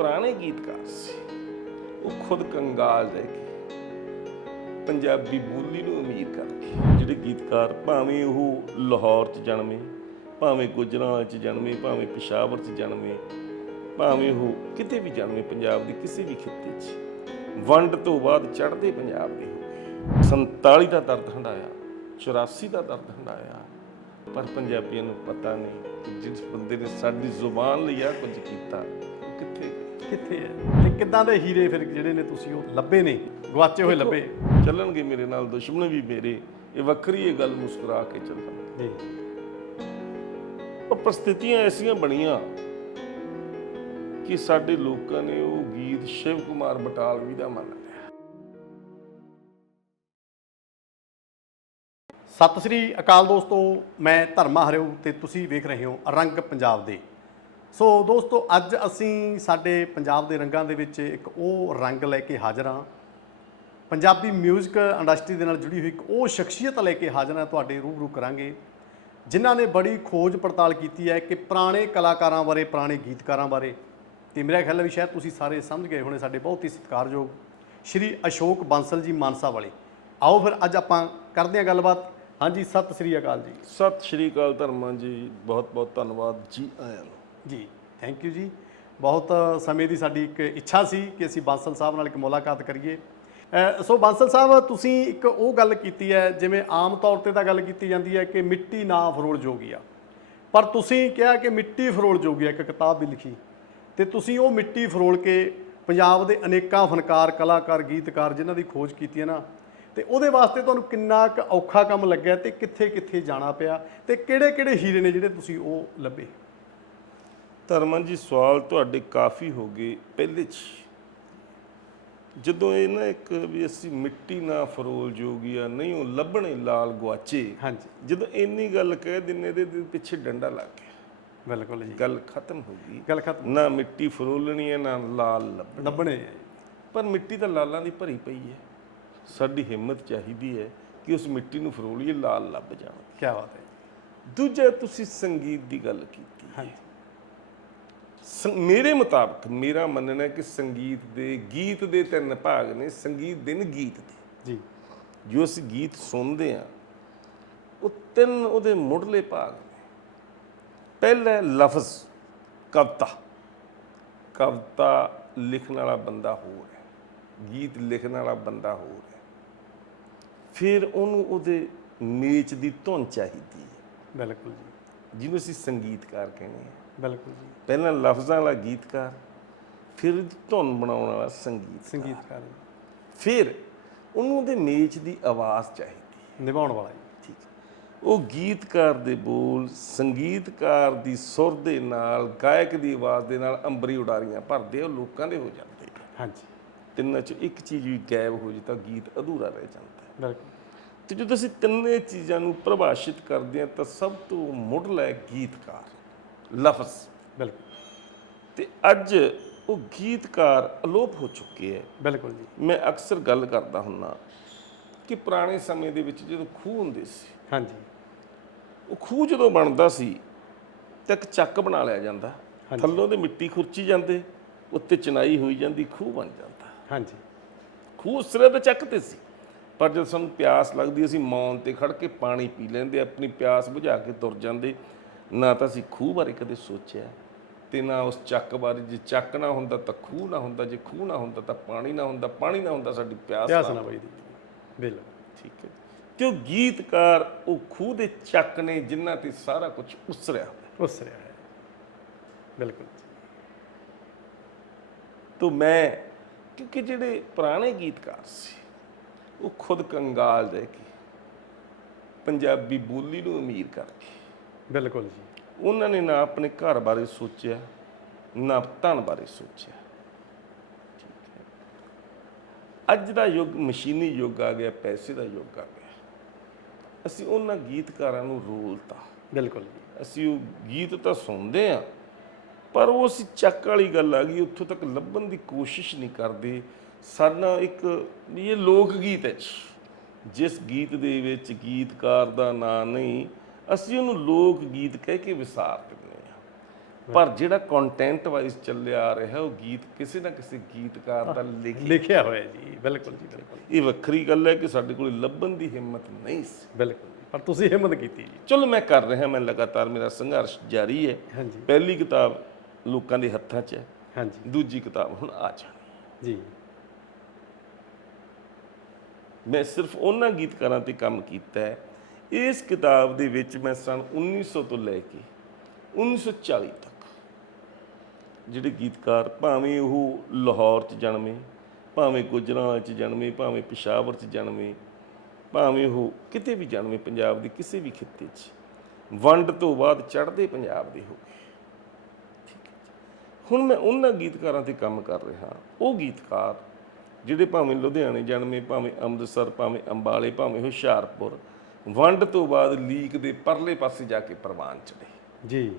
ਪੁਰਾਣੇ ਗੀਤਕਾਰ ਸੀ। ਉਹ ਖੁਦ ਕੰਗਾਲ ਰਹਿ ਗਏ ਪੰਜਾਬੀ ਬੋਲੀ ਨੂੰ ਅਮੀਰ ਕਰਕੇ ਜਿਹੜੇ ਗੀਤਕਾਰ ਭਾਵੇਂ ਉਹ ਲਾਹੌਰ 'ਚ ਜਨਮੇ, ਭਾਵੇਂ ਗੁਜਰਾਂਵਾਲਾ 'ਚ ਜਨਮੇ, ਭਾਵੇਂ ਪਿਸ਼ਾਵਰ 'ਚ ਜਨਮੇ, ਭਾਵੇਂ ਉਹ ਕਿਤੇ ਵੀ ਜਨਮੇ ਪੰਜਾਬ ਦੇ ਕਿਸੇ ਵੀ ਖਿੱਤੇ 'ਚ, ਵੰਡ ਤੋਂ ਬਾਅਦ ਚੜ੍ਹਦੇ ਪੰਜਾਬ ਦੇ ਹੋ 47 ਦਾ ਦਰਦ ਹੰਡਾਇਆ 84 ਦਾ ਦਰਦ ਹੰਡਾਇਆ ਪਰ ਪੰਜਾਬੀਆਂ ਨੂੰ ਪਤਾ ਨਹੀਂ ਕਿ ਜਿਸ ਬੰਦੇ ਨੇ ਸਾਡੀ ਜ਼ੁਬਾਨ ਲਈ ਆ ਕੁਝ ਕੀਤਾ ਕਿੱਥੇ ਕਿੱਥੇ ਹੈ ਤੇ ਕਿੱਦਾਂ ਦੇ ਹੀਰੇ ਫਿਰ ਜਿਹੜੇ ਨੇ ਤੁਸੀਂ ਉਹ ਲੱਭੇ ਨੇ? ਗਵਾਚੇ ਹੋਏ ਲੱਭੇ? ਚੱਲਣਗੇ ਮੇਰੇ ਨਾਲ ਦੁਸ਼ਮਣ ਵੀ ਮੇਰੇ। ਇਹ ਵੱਖਰੀ ਇਹ ਗੱਲ ਮੁਸਕਰਾ ਕੇ ਚੱਲਣ ਜੀ। ਉਹ ਪ੍ਰਸਥਿਤੀਆਂ ਐਸੀਆਂ ਬਣੀਆਂ ਕਿ ਸਾਡੇ ਲੋਕਾਂ ਨੇ ਉਹ ਗੀਤ ਸ਼ਿਵ ਕੁਮਾਰ ਬਟਾਲਵੀ ਦਾ ਮੰਨ ਲਿਆ। ਸਤਿ ਸ੍ਰੀ ਅਕਾਲ ਦੋਸਤੋ ਮੈਂ ਧਰਮਾ ਹਰਿਓ ਤੇ ਤੁਸੀਂ ਵੇਖ ਰਹੇ ਹੋ ਰੰਗ ਪੰਜਾਬ ਦੇ। ਸੋ ਦੋਸਤੋ, ਅੱਜ ਅਸੀਂ ਸਾਡੇ ਪੰਜਾਬ ਦੇ ਰੰਗਾਂ ਦੇ ਵਿੱਚ ਇੱਕ ਉਹ ਰੰਗ ਲੈ ਕੇ ਹਾਜ਼ਰ ਹਾਂ। ਪੰਜਾਬੀ 뮤직 ਇੰਡਸਟਰੀ ਦੇ ਨਾਲ ਜੁੜੀ ਹੋਈ ਇੱਕ ਉਹ ਸ਼ਖਸੀਅਤ ਲੈ ਕੇ ਹਾਜ਼ਰ ਹਾਂ, ਤੁਹਾਡੇ ਰੂਬਰੂ ਕਰਾਂਗੇ, ਜਿਨ੍ਹਾਂ ਨੇ ਬੜੀ ਖੋਜ ਪੜਤਾਲ ਕੀਤੀ ਹੈ ਕਿ ਪੁਰਾਣੇ ਕਲਾਕਾਰਾਂ ਬਾਰੇ, ਪੁਰਾਣੇ ਗੀਤਕਾਰਾਂ ਬਾਰੇ। ਤੇ ਮੇਰਾ ਖਿਆਲ ਹੈ ਵੀ ਸ਼ਾਇਦ ਤੁਸੀਂ ਸਾਰੇ ਸਮਝ ਗਏ ਹੋਣੇ ਸਾਡੇ ਬਹੁਤ ਹੀ ਸਤਿਕਾਰਯੋਗ ਸ਼੍ਰੀ ਅਸ਼ੋਕ ਬਾਂਸਲ ਜੀ ਮਾਨਸਾ ਵਾਲੇ। ਆਓ ਫਿਰ ਅੱਜ ਆਪਾਂ ਕਰਦੇ ਹਾਂ ਗੱਲਬਾਤ। ਹਾਂਜੀ, ਸਤਿ ਸ੍ਰੀ ਅਕਾਲ ਜੀ। ਸਤਿ ਸ਼੍ਰੀ ਅਕਾਲ ਧਰਮਾਂ ਜੀ ਬਹੁਤ ਬਹੁਤ ਧੰਨਵਾਦ। ਜੀ ਆਇਆਂ ਨੂੰ। ਜੀ ਥੈਂਕ ਯੂ ਜੀ। ਬਹੁਤ ਸਮੇਂ ਦੀ ਸਾਡੀ ਇੱਕ ਇੱਛਾ ਸੀ ਕਿ ਅਸੀਂ ਬਾਂਸਲ ਸਾਹਿਬ ਨਾਲ ਇੱਕ ਮੁਲਾਕਾਤ ਕਰੀਏ। ਸੋ ਬਾਂਸਲ ਸਾਹਿਬ, ਤੁਸੀਂ ਇੱਕ ਉਹ ਗੱਲ ਕੀਤੀ ਹੈ, ਜਿਵੇਂ ਆਮ ਤੌਰ ਤੇ ਤਾਂ ਗੱਲ ਕੀਤੀ ਜਾਂਦੀ ਹੈ ਕਿ ਮਿੱਟੀ ਨਾ ਫਰੋਲ ਜੋਗੀਆ ਪਰ ਤੁਸੀਂ ਕਿਹਾ ਕਿ ਮਿੱਟੀ ਫਰੋਲ ਜੋਗੀਆ ਇੱਕ ਕਿਤਾਬ ਵੀ ਲਿਖੀ। ਤੇ ਤੁਸੀਂ ਉਹ ਮਿੱਟੀ ਫਰੋਲ ਕੇ ਪੰਜਾਬ ਦੇ ਅਨੇਕਾਂ ਫਨਕਾਰ, ਕਲਾਕਾਰ, ਗੀਤਕਾਰ ਜਿਨ੍ਹਾਂ ਦੀ ਖੋਜ ਕੀਤੀ ਹੈ ਨਾ, ਤੇ ਉਹਦੇ ਵਾਸਤੇ ਤੁਹਾਨੂੰ ਕਿੰਨਾ ਕੁ ਔਖਾ ਕੰਮ ਲੱਗਿਆ ਤੇ ਕਿੱਥੇ ਕਿੱਥੇ ਜਾਣਾ ਪਿਆ ਤੇ ਕਿਹੜੇ ਕਿਹੜੇ ਹੀਰੇ ਨੇ ਜਿਹੜੇ ਤੁਸੀਂ ਉਹ ਲੱਭੇ? ਧਰਮਨ ਜੀ ਸਵਾਲ ਤੁਹਾਡੇ ਕਾਫੀ ਹੋ ਗਏ ਪਹਿਲੇ ਚ। ਜਦੋਂ ਇਹ ਨਾ ਇੱਕ ਵੀ ਅਸੀਂ ਮਿੱਟੀ ਨਾ ਫਰੋਲ ਜੋਗੀਆ ਨਹੀਂ ਉਹ ਲੱਭਣੇ ਲਾਲ ਗਵਾਚੇ ਹਾਂਜੀ। ਜਦੋਂ ਇੰਨੀ ਗੱਲ ਕਹਿ ਦਿੰਨੇ ਦੇ ਪਿੱਛੇ ਡੰਡਾ ਲੱਗ ਗਿਆ। ਬਿਲਕੁਲ ਜੀ। ਗੱਲ ਖਤਮ ਹੋ ਗਈ। ਗੱਲ ਖਤਮ। ਨਾ ਮਿੱਟੀ ਫਰੋਲਣੀ ਹੈ ਨਾ ਲਾਲ ਲੱਭਣੀ। ਲੱਭਣੇ ਆ ਪਰ ਮਿੱਟੀ ਤਾਂ ਲਾਲਾਂ ਦੀ ਭਰੀ ਪਈ ਹੈ। ਸਾਡੀ ਹਿੰਮਤ ਚਾਹੀਦੀ ਹੈ ਕਿ ਉਸ ਮਿੱਟੀ ਨੂੰ ਫਰੋਲੀਏ ਲਾਲ ਲੱਭ ਜਾਣ। ਕੀ ਬਾਤ ਹੈ। ਦੂਜਾ ਤੁਸੀਂ ਸੰਗੀਤ ਦੀ ਗੱਲ ਕੀਤੀ। ਹਾਂਜੀ। ਮੇਰੇ ਮੁਤਾਬਕ ਮੇਰਾ ਮੰਨਣਾ ਹੈ ਕਿ ਸੰਗੀਤ ਦੇ ਗੀਤ ਦੇ ਤਿੰਨ ਭਾਗ ਨੇ ਸੰਗੀਤ ਦੇ ਨੇ ਗੀਤ ਦੇ। ਜੀ। ਜੋ ਅਸੀਂ ਗੀਤ ਸੁਣਦੇ ਆ ਉਹ ਤਿੰਨ ਉਹਦੇ ਮੁੱਢਲੇ ਭਾਗ ਨੇ। ਪਹਿਲਾ ਲਫ਼ਜ਼ ਕਵਿਤਾ। ਕਵਿਤਾ ਲਿਖਣ ਵਾਲਾ ਬੰਦਾ ਹੋਰ ਹੈ। ਗੀਤ ਲਿਖਣ ਵਾਲਾ ਬੰਦਾ ਹੋਰ ਹੈ। ਫਿਰ ਉਹਨੂੰ ਉਹਦੇ ਮੇਚ ਦੀ ਧੁਨ ਚਾਹੀਦੀ ਹੈ। ਬਿਲਕੁਲ ਜੀ। ਜਿਹਨੂੰ ਅਸੀਂ ਸੰਗੀਤਕਾਰ ਕਹਿੰਦੇ ਹਾਂ। ਬਿਲਕੁਲ ਜੀ। ਪਹਿਲਾਂ ਲਫ਼ਜ਼ਾਂ ਵਾਲਾ ਗੀਤਕਾਰ ਫਿਰ ਧੁਨ ਬਣਾਉਣ ਵਾਲਾ ਸੰਗੀਤ ਸੰਗੀਤਕਾਰ ਫਿਰ ਉਹਨੂੰ ਉਹਦੇ ਮੇਚ ਦੀ ਆਵਾਜ਼ ਚਾਹੀਦੀ ਨਿਭਾਉਣ ਵਾਲਾ ਠੀਕ। ਉਹ ਗੀਤਕਾਰ ਦੇ ਬੋਲ ਸੰਗੀਤਕਾਰ ਦੀ ਸੁਰ ਦੇ ਨਾਲ ਗਾਇਕ ਦੀ ਆਵਾਜ਼ ਦੇ ਨਾਲ ਅੰਬਰੀ ਉਡਾਰੀਆਂ ਭਰਦੇ ਉਹ ਲੋਕਾਂ ਦੇ ਹੋ ਜਾਂਦੇ। ਹਾਂਜੀ। ਤਿੰਨਾਂ ਚੋਂ ਇੱਕ ਚੀਜ਼ ਵੀ ਗਾਇਬ ਹੋ ਜੇ ਤਾਂ ਗੀਤ ਅਧੂਰਾ ਰਹਿ ਜਾਂਦਾ ਹੈ। ਬਿਲਕੁਲ। ਤੇ ਜਦੋਂ ਅਸੀਂ ਤਿੰਨੇ ਚੀਜ਼ਾਂ ਨੂੰ ਪ੍ਰਭਾਸ਼ਿਤ ਕਰਦੇ ਹਾਂ ਤਾਂ ਸਭ ਤੋਂ ਮੁੱਢਲਾ ਹੈ ਗੀਤਕਾਰ। ਲਫ਼ਜ਼। ਬਿਲਕੁਲ। ਤੇ ਅੱਜ ਉਹ ਗੀਤਕਾਰ ਅਲੋਪ ਹੋ ਚੁੱਕੇ ਹੈ ਬਿਲਕੁਲ ਜੀ। ਮੈਂ ਅਕਸਰ ਗੱਲ ਕਰਦਾ ਹੁੰਨਾ ਕਿ ਪੁਰਾਣੇ ਸਮੇਂ ਦੇ ਵਿੱਚ ਜਦੋਂ ਖੂਹ ਹੁੰਦੇ ਸੀ ਹਾਂਜੀ। ਉਹ ਖੂਹ ਜਦੋਂ ਬਣਦਾ ਸੀ ਤਾਂ ਇੱਕ ਚੱਕ ਬਣਾ ਲਿਆ ਜਾਂਦਾ। ਥੱਲੋਂ ਦੇ ਮਿੱਟੀ ਖੁਰਚੀ ਜਾਂਦੇ ਉੱਤੇ ਚਨਾਈ ਹੋਈ ਜਾਂਦੀ ਖੂਹ ਬਣ ਜਾਂਦਾ। ਹਾਂਜੀ। ਖੂਹ ਸਿਰੇ ਤੇ ਚੱਕ ਤੇ ਸੀ ਪਰ ਜਦ ਸਾਨੂੰ ਪਿਆਸ ਲੱਗਦੀ ਅਸੀਂ ਮੌਨ ਤੇ ਖੜ ਕੇ ਪਾਣੀ ਪੀ ਲੈਂਦੇ ਆਪਣੀ ਪਿਆਸ ਬੁਝਾ ਕੇ ਤੁਰ ਜਾਂਦੇ। ਨਾ ਤਾਂ ਅਸੀਂ ਖੂਹ ਬਾਰੇ ਕਦੇ ਸੋਚਿਆ ਤੇ ਨਾ ਉਸ ਚੱਕ ਬਾਰੇ ਜੇ ਚੱਕ ਨਾ ਹੁੰਦਾ ਤਾਂ ਖੂਹ ਨਾ ਹੁੰਦਾ ਜੇ ਖੂਹ ਨਾ ਹੁੰਦਾ ਤਾਂ ਪਾਣੀ ਨਾ ਹੁੰਦਾ ਪਾਣੀ ਨਾ ਹੁੰਦਾ ਸਾਡੀ ਪਿਆਸ ਪਿਆਸ ਨਾ ਨਾ ਬਈ ਦੀ ਬਿਲਕੁਲ। ਠੀਕ ਹੈ। ਤੇ ਉਹ ਗੀਤਕਾਰ ਉਹ ਖੂਹ ਦੇ ਚੱਕ ਨੇ ਜਿਨ੍ਹਾਂ ਤੇ ਸਾਰਾ ਕੁਝ ਉਸਰਿਆ ਉਸ ਰਿਹਾ ਹੈ। ਬਿਲਕੁਲ। ਤੋ ਮੈਂ ਕਿਉਂਕਿ ਜਿਹੜੇ ਪੁਰਾਣੇ ਗੀਤਕਾਰ ਸੀ ਉਹ ਖੁਦ ਕੰਗਾਲ ਰਹਿ ਕੇ ਪੰਜਾਬੀ ਬੋਲੀ ਨੂੰ ਅਮੀਰ ਕਰਕੇ ਬਿਲਕੁਲ ਜੀ। ਉਹਨਾਂ ਨੇ ਨਾ ਆਪਣੇ ਘਰ ਬਾਰੇ ਸੋਚਿਆ ਨਾ ਧਨ ਬਾਰੇ ਸੋਚਿਆ। ਅੱਜ ਦਾ ਯੁੱਗ ਮਸ਼ੀਨੀ ਯੁੱਗ ਆ ਗਿਆ ਪੈਸੇ ਦਾ ਯੁੱਗ ਆ ਗਿਆ। ਅਸੀਂ ਉਹਨਾਂ ਗੀਤਕਾਰਾਂ ਨੂੰ ਰੋਲਤਾ ਬਿਲਕੁਲ ਜੀ। ਅਸੀਂ ਉਹ ਗੀਤ ਤਾਂ ਸੁਣਦੇ ਆ ਪਰ ਉਹ ਅਸੀਂ ਚੱਕ ਵਾਲੀ ਗੱਲ ਆ ਗਈ ਉੱਥੋਂ ਤੱਕ ਲੱਭਣ ਦੀ ਕੋਸ਼ਿਸ਼ ਨਹੀਂ ਕਰਦੇ। ਸਾਡਾ ਇੱਕ ਇਹ ਲੋਕ ਗੀਤ ਹੈ ਜਿਸ ਗੀਤ ਦੇ ਵਿੱਚ ਗੀਤਕਾਰ ਦਾ ਨਾਂ ਨਹੀਂ ਅਸੀਂ ਉਹਨੂੰ ਲੋਕ ਗੀਤ ਕਹਿ ਕੇ ਵਿਸਾਰ ਦਿੰਦੇ ਆ ਪਰ ਜਿਹੜਾ ਕੰਟੈਂਟ ਵਾਈਜ਼ ਚੱਲਿਆ ਆ ਰਿਹਾ ਉਹ ਗੀਤ ਕਿਸੇ ਨਾ ਕਿਸੇ ਗੀਤਕਾਰ ਦਾ ਲਿਖਿਆ ਹੋਇਆ ਜੀ। ਬਿਲਕੁਲ ਜੀ ਬਿਲਕੁਲ। ਇਹ ਵੱਖਰੀ ਗੱਲ ਹੈ ਕਿ ਸਾਡੇ ਕੋਲ ਲੱਭਣ ਦੀ ਹਿੰਮਤ ਨਹੀਂ ਸੀ। ਬਿਲਕੁਲ। ਪਰ ਤੁਸੀਂ ਹਿੰਮਤ ਕੀਤੀ ਜੀ। ਚਲੋ ਮੈਂ ਕਰ ਰਿਹਾ ਮੈਂ ਲਗਾਤਾਰ ਮੇਰਾ ਸੰਘਰਸ਼ ਜਾਰੀ ਹੈ। ਹਾਂਜੀ। ਪਹਿਲੀ ਕਿਤਾਬ ਲੋਕਾਂ ਦੇ ਹੱਥਾਂ 'ਚ ਹੈ। ਹਾਂਜੀ। ਦੂਜੀ ਕਿਤਾਬ ਹੁਣ ਆ ਜਾਣੀ ਜੀ। ਮੈਂ ਸਿਰਫ ਉਹਨਾਂ ਗੀਤਕਾਰਾਂ ਤੇ ਕੰਮ ਕੀਤਾ ਹੈ ਇਸ ਕਿਤਾਬ ਦੇ ਵਿੱਚ ਮੈਂ ਸਨ 1900 ਤੋਂ ਲੈ ਕੇ 1940 ਤੱਕ। ਜਿਹੜੇ ਗੀਤਕਾਰ ਭਾਵੇਂ ਉਹ ਲਾਹੌਰ 'ਚ ਜਨਮੇ, ਭਾਵੇਂ ਗੁਜਰਾਂਵਾਲਾ 'ਚ ਜਨਮੇ, ਭਾਵੇਂ ਪਿਸ਼ਾਵਰ 'ਚ ਜਨਮੇ, ਭਾਵੇਂ ਉਹ ਕਿਤੇ ਵੀ ਜਨਮੇ ਪੰਜਾਬ ਦੇ ਕਿਸੇ ਵੀ ਖਿੱਤੇ 'ਚ, ਵੰਡ ਤੋਂ ਬਾਅਦ ਚੜ੍ਹਦੇ ਪੰਜਾਬ ਦੇ ਹੋ ਗਏ। ਠੀਕ ਹੈ ਹੁਣ ਮੈਂ ਉਹਨਾਂ ਗੀਤਕਾਰਾਂ ਤੇ ਕੰਮ ਕਰ ਰਿਹਾ। ਉਹ ਗੀਤਕਾਰ ਜਿਹੜੇ ਭਾਵੇਂ ਲੁਧਿਆਣੇ ਜਨਮੇ, ਭਾਵੇਂ ਅੰਮ੍ਰਿਤਸਰ, ਭਾਵੇਂ ਅੰਬਾਲੇ, ਭਾਵੇਂ ਹੁਸ਼ਿਆਰਪੁਰ ਵੰਡ ਤੋਂ ਬਾਅਦ ਲੀਕ ਦੇ ਪਰਲੇ ਪਾਸੇ ਜਾ ਕੇ ਪ੍ਰਵਾਨ ਚੜੇ। ਜੀ।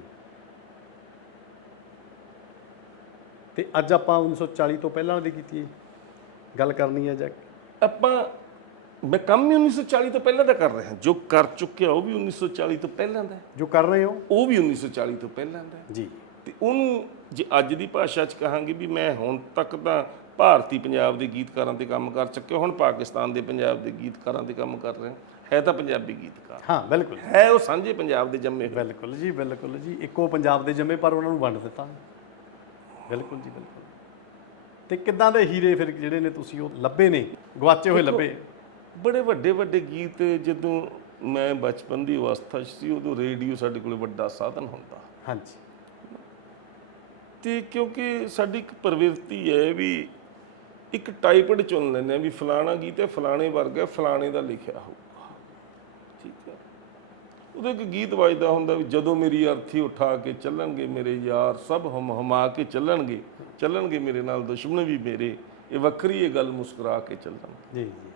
ਤੇ ਅੱਜ ਆਪਾਂ 1940 ਤੋਂ ਪਹਿਲਾਂ ਦੀ ਕੀਤੀ ਹੈ। ਗੱਲ ਕਰਨੀ ਹੈ ਜਾਂ ਆਪਾਂ ਮੈਂ ਕੰਮ ਹੀ 1940 ਤੋਂ ਪਹਿਲਾਂ ਦਾ ਕਰ ਰਿਹਾ ਜੋ ਕਰ ਚੁੱਕਿਆ ਉਹ ਵੀ 1940 ਤੋਂ ਪਹਿਲਾਂ ਦਾ। ਜੋ ਕਰ ਰਹੇ ਹੋ? ਉਹ ਵੀ 1940 ਤੋਂ ਪਹਿਲਾਂ ਦਾ। ਜੀ। ਤੇ ਉਹਨੂੰ ਜੇ ਅੱਜ ਦੀ ਭਾਸ਼ਾ 'ਚ ਕਹਾਂਗੇ ਵੀ ਮੈਂ ਹੁਣ ਤੱਕ ਤਾਂ ਭਾਰਤੀ ਪੰਜਾਬ ਦੇ ਗੀਤਕਾਰਾਂ ਤੇ ਕੰਮ ਕਰ ਚੁੱਕਿਆ ਹੁਣ ਪਾਕਿਸਤਾਨ ਦੇ ਪੰਜਾਬ ਦੇ ਗੀਤਕਾਰਾਂ ਤੇ ਕੰਮ ਕਰ ਰਿਹਾ। ਹੈ ਤਾਂ ਪੰਜਾਬੀ ਗੀਤਕਾਰ। ਹਾਂ ਬਿਲਕੁਲ। ਹੈ ਉਹ ਸਾਂਝੇ ਪੰਜਾਬ ਦੇ ਜੰਮੇ ਹੋਏ। ਬਿਲਕੁਲ ਜੀ ਬਿਲਕੁਲ ਜੀ। ਇੱਕੋ ਪੰਜਾਬ ਦੇ ਜੰਮੇ ਪਰ ਉਹਨਾਂ ਨੂੰ ਵੰਡ ਦਿੱਤਾ। ਬਿਲਕੁਲ ਜੀ ਬਿਲਕੁਲ। ਤੇ ਕਿੱਦਾਂ ਦੇ ਹੀਰੇ ਫਿਰ ਜਿਹੜੇ ਨੇ ਤੁਸੀਂ ਉਹ ਲੱਭੇ ਨੇ? ਗਵਾਚੇ ਹੋਏ ਲੱਭੇ? ਬੜੇ ਵੱਡੇ ਵੱਡੇ ਗੀਤ ਜਦੋਂ ਮੈਂ ਬਚਪਨ ਦੀ ਅਵਸਥਾ ਸੀ ਉਦੋਂ ਰੇਡੀਓ ਸਾਡੇ ਕੋਲ ਵੱਡਾ ਸਾਧਨ ਹੁੰਦਾ। ਹਾਂਜੀ। ਤੇ ਕਿਉਂਕਿ ਸਾਡੀ ਇੱਕ ਪ੍ਰਵਿਰਤੀ ਹੈ ਵੀ ਇੱਕ ਟਾਈਪਡ ਚੁਣ ਲੈਂਦੇ ਆ ਵੀ ਫਲਾਣਾ ਗੀਤ ਹੈ ਫਲਾਣੇ ਵਰਗਾ ਹੈ, ਫਲਾਣੇ ਦਾ ਲਿਖਿਆ ਹੋਊਗਾ ਠੀਕ ਹੈ ਉਹਦੇ ਇੱਕ ਗੀਤ ਵੱਜਦਾ ਹੁੰਦਾ ਵੀ ਜਦੋਂ ਮੇਰੀ ਅਰਥੀ ਉਠਾ ਕੇ ਚੱਲਣਗੇ ਮੇਰੇ ਯਾਰ ਸਭ ਹਮ ਹਮਾ ਕੇ ਚੱਲਣਗੇ ਚੱਲਣਗੇ ਮੇਰੇ ਨਾਲ ਦੁਸ਼ਮਣ ਵੀ ਮੇਰੇ। ਇਹ ਵੱਖਰੀ ਇਹ ਗੱਲ ਮੁਸਕਰਾ ਕੇ ਚੱਲਣ। ਜੀ ਜੀ।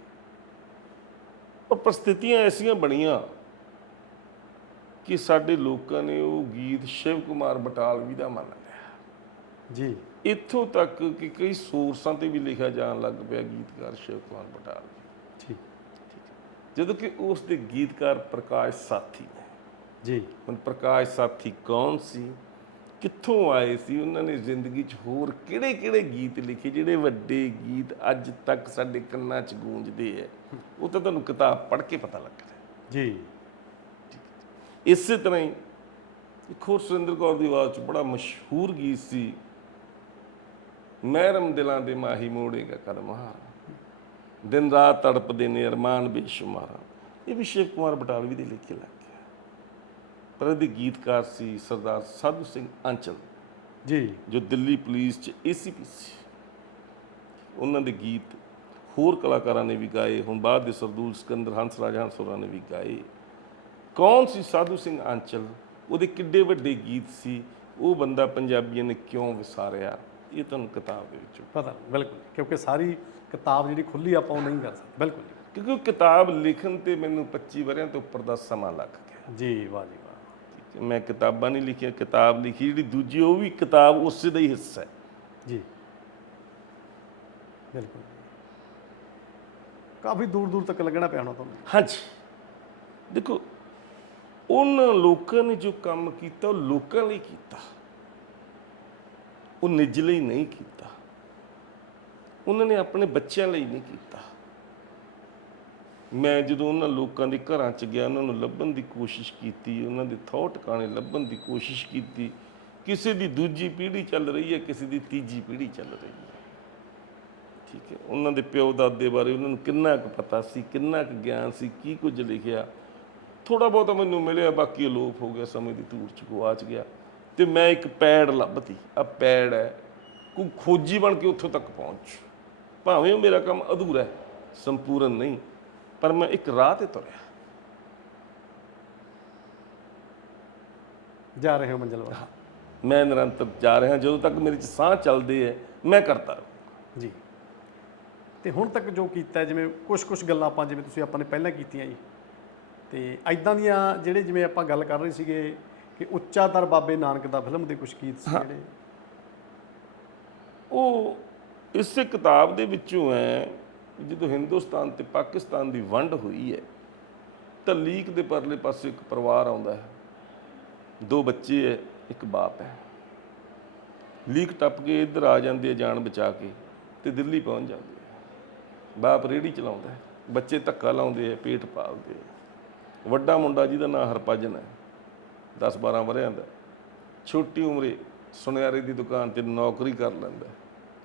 ਪਰ ਪ੍ਰਸਥਿਤੀਆਂ ਐਸੀਆਂ ਬਣੀਆਂ ਕਿ ਸਾਡੇ ਲੋਕਾਂ ਨੇ ਉਹ ਗੀਤ ਸ਼ਿਵ ਕੁਮਾਰ ਬਟਾਲਵੀ ਦਾ ਮੰਨ ਲਿਆ। ਜੀ। ਇੱਥੋਂ ਤੱਕ ਕਿ ਕਈ ਸੋਰਸਾਂ ਤੇ ਵੀ ਲਿਖਿਆ ਜਾਣ ਲੱਗ ਪਿਆ ਗੀਤਕਾਰ ਸ਼ਿਵ ਕੁਮਾਰ ਬਟਾਲਵੀ ਜਦੋਂ ਕਿ ਉਸ ਦੇ ਗੀਤਕਾਰ ਪ੍ਰਕਾਸ਼ ਸਾਥੀ ਨੇ। ਜੀ। ਹੁਣ ਪ੍ਰਕਾਸ਼ ਸਾਥੀ ਕੌਣ ਸੀ? ਕਿੱਥੋਂ ਆਏ ਸੀ? ਉਹਨਾਂ ਨੇ ਜ਼ਿੰਦਗੀ 'ਚ ਹੋਰ ਕਿਹੜੇ-ਕਿਹੜੇ ਗੀਤ ਲਿਖੇ? ਜਿਹੜੇ ਵੱਡੇ ਗੀਤ ਅੱਜ ਤੱਕ ਸਾਡੇ ਕੰਨਾਂ 'ਚ ਗੂੰਜਦੇ ਐ ਉਹ ਤਾਂ ਤੁਹਾਨੂੰ ਕਿਤਾਬ ਪੜ੍ਹ ਕੇ ਪਤਾ ਲੱਗਦਾ ਜੀ। ਇਸੇ ਤਰ੍ਹਾਂ ਹੀ ਇੱਕ ਹੋਰ ਸੁਰਿੰਦਰ ਕੌਰ ਦੀ ਆਵਾਜ਼ 'ਚ ਬੜਾ ਮਸ਼ਹੂਰ ਗੀਤ ਸੀ ਮਹਿਰਮ ਦਿਲਾਂ ਦੇ ਮਾਹੀ ਮੋੜੇਗਾ ਕਰਮਹਾਰ ਦਿਨ ਰਾਤ ਤੜਪਦੇ ਨੇ ਅਰਮਾਨ ਬੇਸ਼ੁਮਾਰ ਇਹ ਵੀ ਸ਼ਿਵ ਕੁਮਾਰ ਬਟਾਲਵੀ ਦੇ ਲਿਖੇ ਲੱਗ ਗਿਆ। ਪਰ ਇਹਦੇ ਗੀਤਕਾਰ ਸੀ ਸਰਦਾਰ ਸਾਧੂ ਸਿੰਘ ਅੰਚਲ ਜੀ। ਜੋ ਦਿੱਲੀ ਪੁਲਿਸ 'ਚ ਏਸੀਪੀ ਸੀ। ਉਹਨਾਂ ਦੇ ਗੀਤ ਹੋਰ ਕਲਾਕਾਰਾਂ ਨੇ ਵੀ ਗਾਏ ਹੁਣ ਬਾਅਦ ਦੇ ਸਰਦੂਲ ਸਿਕੰਦਰ ਹੰਸ ਰਾਜਾ ਹੰਸੋਰਾ ਨੇ ਵੀ ਗਾਏ। ਕੌਣ ਸੀ ਸਾਧੂ ਸਿੰਘ ਆਂਚਲ ਉਹਦੇ ਕਿੱਡੇ ਵੱਡੇ ਗੀਤ ਸੀ ਉਹ ਬੰਦਾ ਪੰਜਾਬੀਆਂ ਨੇ ਕਿਉਂ ਵਿਸਾਰਿਆ? ਇਹ ਤੁਹਾਨੂੰ ਕਿਤਾਬ ਦੇ ਵਿੱਚ ਪਤਾ ਬਿਲਕੁਲ ਕਿਉਂਕਿ ਸਾਰੀ ਕਿਤਾਬ ਜਿਹੜੀ ਖੁੱਲੀ ਆਪਾਂ ਉਹ ਨਹੀਂ ਕਰ ਸਕਦੇ ਬਿਲਕੁਲ। ਕਿਉਂਕਿ ਉਹ ਕਿਤਾਬ ਲਿਖਣ ਤੇ ਮੈਨੂੰ 25 ਵਰਿਆਂ ਤੋਂ ਉੱਪਰ ਦਾ ਸਮਾਂ ਲੱਗ ਗਿਆ। ਜੀ ਵਾਹ ਜੀ ਵਾਹ। ਮੈਂ ਕਿਤਾਬਾਂ ਨਹੀਂ ਲਿਖੀਆਂ ਕਿਤਾਬ ਲਿਖੀ ਜਿਹੜੀ ਦੂਜੀ ਉਹ ਵੀ ਕਿਤਾਬ ਉਸੇ ਦਾ ਹੀ ਹਿੱਸਾ ਹੈ। ਜੀ। ਬਿਲਕੁਲ ਕਾਫੀ ਦੂਰ ਦੂਰ ਤੱਕ ਲੱਗਣਾ ਪਿਆ ਹੋਣਾ ਤੁਹਾਨੂੰ। ਹਾਂਜੀ। ਦੇਖੋ ਉਹਨਾਂ ਲੋਕਾਂ ਨੇ ਜੋ ਕੰਮ ਕੀਤਾ ਉਹ ਲੋਕਾਂ ਲਈ ਕੀਤਾ। ਉਹ ਨਿੱਜ ਲਈ ਨਹੀਂ ਕੀਤਾ। ਉਹਨਾਂ ਨੇ ਆਪਣੇ ਬੱਚਿਆਂ ਲਈ ਨਹੀਂ ਕੀਤਾ। ਮੈਂ ਜਦੋਂ ਉਹਨਾਂ ਲੋਕਾਂ ਦੇ ਘਰਾਂ 'ਚ ਗਿਆ, ਉਹਨਾਂ ਨੂੰ ਲੱਭਣ ਦੀ ਕੋਸ਼ਿਸ਼ ਕੀਤੀ, ਉਹਨਾਂ ਦੇ ਥੌ ਟਿਕਾਣੇ ਲੱਭਣ ਦੀ ਕੋਸ਼ਿਸ਼ ਕੀਤੀ, ਕਿਸੇ ਦੀ ਦੂਜੀ ਪੀੜ੍ਹੀ ਚੱਲ ਰਹੀ ਹੈ, ਕਿਸੇ ਦੀ ਤੀਜੀ ਪੀੜ੍ਹੀ ਚੱਲ ਰਹੀ ਹੈ। ਠੀਕ ਹੈ, ਉਹਨਾਂ ਦੇ ਪਿਓ ਦਾਦੇ ਬਾਰੇ ਉਹਨਾਂ ਨੂੰ ਕਿੰਨਾ ਕੁ ਪਤਾ ਸੀ, ਕਿੰਨਾ ਕੁ ਗਿਆਨ ਸੀ, ਕੀ ਕੁਝ ਲਿਖਿਆ। ਥੋੜਾ ਬਹੁਤਾ ਮੈਨੂੰ ਮਿਲਿਆ, ਬਾਕੀ ਅਲੋਪ ਹੋ ਗਿਆ, ਸਮੇਂ ਦੀ ਧੂੜ ਚ ਗਵਾਚ ਗਿਆ। ਤੇ ਮੈਂ ਇੱਕ ਪੈੜ ਲੱਭਤੀ। ਆ ਪੈੜ ਹੈ। ਕੋਈ ਖੋਜੀ ਬਣ ਕੇ ਉੱਥੋਂ ਤੱਕ ਪਹੁੰਚ। ਭਾਵੇਂ ਉਹ ਮੇਰਾ ਕੰਮ ਅਧੂਰਾ ਹੈ ਸੰਪੂਰਨ ਨਹੀਂ ਪਰ ਮੈਂ ਇੱਕ ਰਾਹ ਤੇ ਤੁਰਿਆ। ਜਾ ਰਹੇ ਹੋ ਮੰਜ਼ਿਲ ਵੱਲ। ਮੈਂ ਨਿਰੰਤਰ ਜਾ ਰਿਹਾ ਜਦੋਂ ਤੱਕ ਮੇਰੇ ਚ ਸਾਹ ਚੱਲਦੇ ਹੈ ਮੈਂ ਕਰਦਾ ਰਹੂੰ ਜੀ। ਤੇ ਹੁਣ ਤੱਕ ਜੋ ਕੀਤਾ ਜਿਵੇਂ ਕੁਝ ਕੁਝ ਗੱਲਾਂ ਆਪਾਂ ਜਿਵੇਂ ਤੁਸੀਂ ਆਪਾਂ ਨੇ ਪਹਿਲਾਂ ਕੀਤੀਆਂ ਜੀ। ਤੇ ਐਦਾਂ ਦੀਆਂ ਜਿਹੜੇ ਜਿਵੇਂ ਆਪਾਂ ਗੱਲ ਕਰ ਰਹੇ ਸੀਗੇ ਕਿ ਉੱਚਾ ਦਰ ਬਾਬੇ ਨਾਨਕ ਦਾ ਫਿਲਮ ਦੇ ਕੁਝ ਗੀਤ ਸੀ ਜਿਹੜੇ? ਉਹ ਇਸੇ ਕਿਤਾਬ ਦੇ ਵਿੱਚੋਂ ਹੈ ਜਦੋਂ ਹਿੰਦੁਸਤਾਨ ਤੇ ਪਾਕਿਸਤਾਨ ਦੀ ਵੰਡ ਹੋਈ ਹੈ ਤਾਂ ਲੀਕ ਦੇ ਪਰਲੇ ਪਾਸੇ ਇੱਕ ਪਰਿਵਾਰ ਆਉਂਦਾ ਹੈ। ਦੋ ਬੱਚੇ ਹੈ ਇੱਕ ਬਾਪ ਹੈ। ਲੀਕ ਟੱਪ ਕੇ ਇੱਧਰ ਆ ਜਾਂਦੇ ਆ ਜਾਨ ਬਚਾ ਕੇ ਤੇ ਦਿੱਲੀ ਪਹੁੰਚ ਜਾਂਦੇ ਆ ਬਾਪ ਰੇੜੀ ਚਲਾਉਂਦਾ ਹੈ, ਬੱਚੇ ਧੱਕਾ ਲਾਉਂਦੇ ਆ ਪੇਟ ਪਾਲਦੇ ਆ ਵੱਡਾ ਮੁੰਡਾ ਜਿਹਦਾ ਨਾਂ ਹਰਪਜਨ ਹੈ। 10 12 ਵਰਿਆਂ ਦਾ ਛੋਟੀ ਉਮਰੇ ਸੁਨਿਆਰੇ ਦੀ ਦੁਕਾਨ ਤੇ ਨੌਕਰੀ ਕਰ ਲੈਂਦਾ।